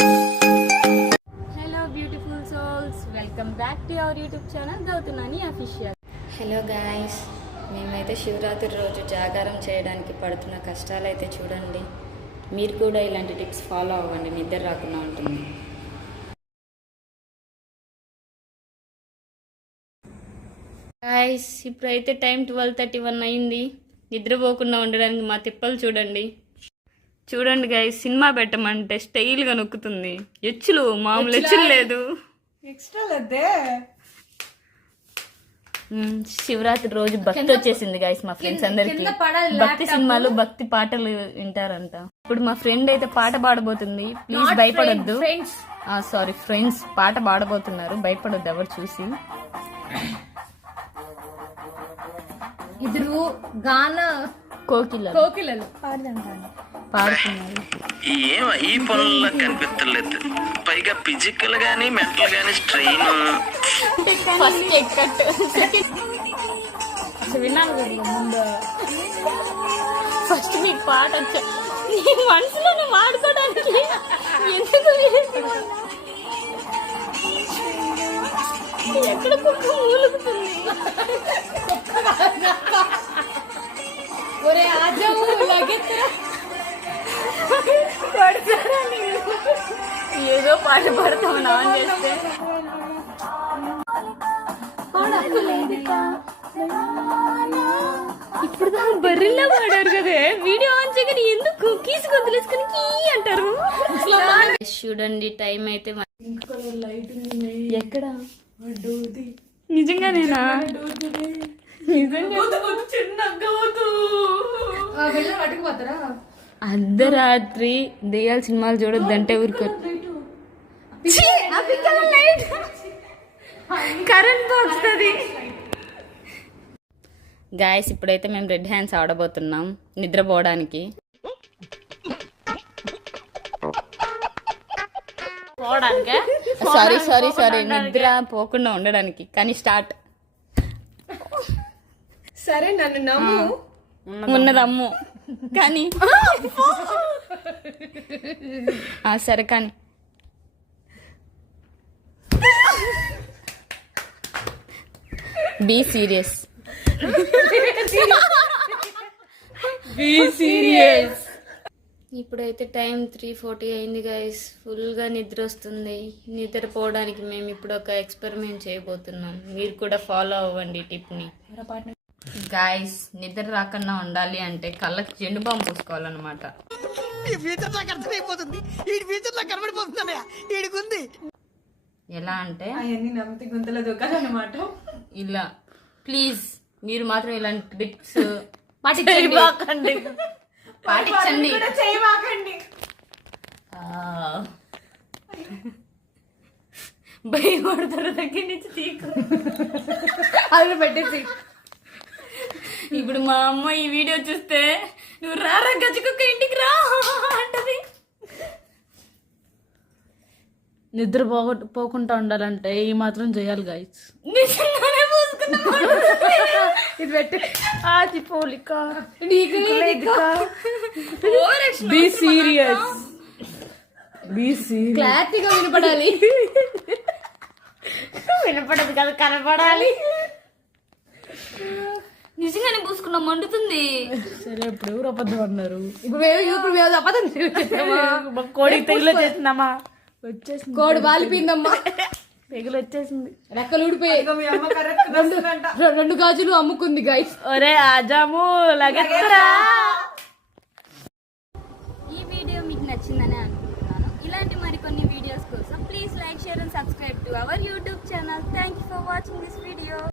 Hello beautiful souls, welcome back to our YouTube channel Gautunani official. Hello guys, మేమైతే శివరాత్రి రోజు జాగారం చేయడానికి పడుతున్న కష్టాలు అయితే చూడండి. మీరు కూడా ఇలాంటి టిప్స్ ఫాలో అవ్వండి, నిద్ర రాకుండా ఉంటుంది. గాయ్స్, ఇప్పుడైతే టైం 12:31 అయింది. నిద్రపోకుండా ఉండడానికి మా తిప్పలు చూడండి. చూడండి గాయ్స్, సినిమా పెట్టమంటే స్టైల్గా నొక్కుతుంది. ఎచ్చులు మామూలు ఎచ్చులు లేదు. శివరాత్రి రోజు భక్తి వచ్చేసింది గాయస్ మా ఫ్రెండ్స్ అందరికి. భక్తి సినిమాలు భక్తి పాటలు వింటారంట. ఇప్పుడు మా ఫ్రెండ్ అయితే పాట పాడబోతుంది. ప్లీజ్ భయపడొద్దు. సారీ ఫ్రెండ్స్, పాట పాడబోతున్నారు, భయపడొద్దు ఎవరు చూసి. ఇద్దరు గాన కోకిలలు పాడుతున్నారు. ఈ పనుల్లో కనిపించలేదు. పైగా ఫిజికల్ గానీ మెంటల్ గానీ స్ట్రెయిన్. విన్నాను ముందు. ఫస్ట్ మీకు పాట వచ్చా నీ మనసులోనే వాడుకోవడానికి ఎందుకు ఎక్కడ కుక్క మూలుగుతుంది. ఏదో పాట పాడతాము నాన్ చేస్తే. ఇప్పుడు దాకా బర్రెల్లా పాడారు కదా, వీడియో ఆన్ చేయగానే ఎందుకు కుకీస్ గొంతులేసుకుని అంటారు. చూడండి టైం అయితే ఎక్కడ నిజంగానేనా? అర్ధరాత్రి దెయ్యాల సినిమాలు చూడొద్దంటే ఊరుకో. కరెంట్ వస్తుంది. గాయస్, ఇప్పుడైతే మేము రెడ్ హ్యాండ్స్ ఆడబోతున్నాం నిద్రపోవడానికి. సారీ నిద్ర పోకుండా ఉండడానికి. కానీ స్టార్ట్. సరే నన్ను నమ్ము. ఉన్నదమ్ము కానీ సరే కానీ బీ సీరియస్. ఇప్పుడైతే టైం 3:40 అయింది గైస్. ఫుల్గా నిద్ర వస్తుంది. నిద్రపోవడానికి మేము ఇప్పుడు ఒక ఎక్స్పెరిమెంట్ చేయబోతున్నాం. మీరు కూడా ఫాలో అవ్వండి టిప్ని. గాయస్, నిద్ర రాకుండా ఉండాలి అంటే కళ్ళకి జెండు బాంబు పూసుకోవాలన్నమాట. ఎలా అంటే ఇలా. ప్లీజ్ మీరు మాత్రం ఇలాంటి ట్రిక్స్ పాటించండి. భయపడతారు దగ్గర నుంచి తీకు అవి పెట్టేసి. ఇప్పుడు మా అమ్మ ఈ వీడియో చూస్తే నువ్వు రారా గజకుక్క ఇంటికి రా అంటది. నిద్ర పోకుండా ఉండాలంటే ఈ మాత్రం చేయాలి గాయస్. ఇది పెట్టి ఆది పోలిక. Be serious. క్లారిటీగా వినపడాలి. వినపడదు కదా, కనపడాలి. నిజంగానే పూసుకున్నా మండుతుంది. సరే, ఇప్పుడు ఎవరు అబద్ధం అన్నారు? ఇప్పుడు అబద్ధం కోడికి తెగులు వచ్చేసిందమ్మా. వచ్చేసింది, కోడి వాలిపోయిందమ్మా. తెగులు వచ్చేసింది, రెక్కలు ఊడిపోయాయి. 2 గాజులు అమ్ముకుంది గైస్. ఒరే ఆజాము లగెత్తరా. ఈ వీడియో మీకు నచ్చిందని అనుకుంటున్నాను. ఇలాంటి మరికొన్ని వీడియోస్ కోసం please like, share and subscribe to our YouTube channel. Thank you for watching this video.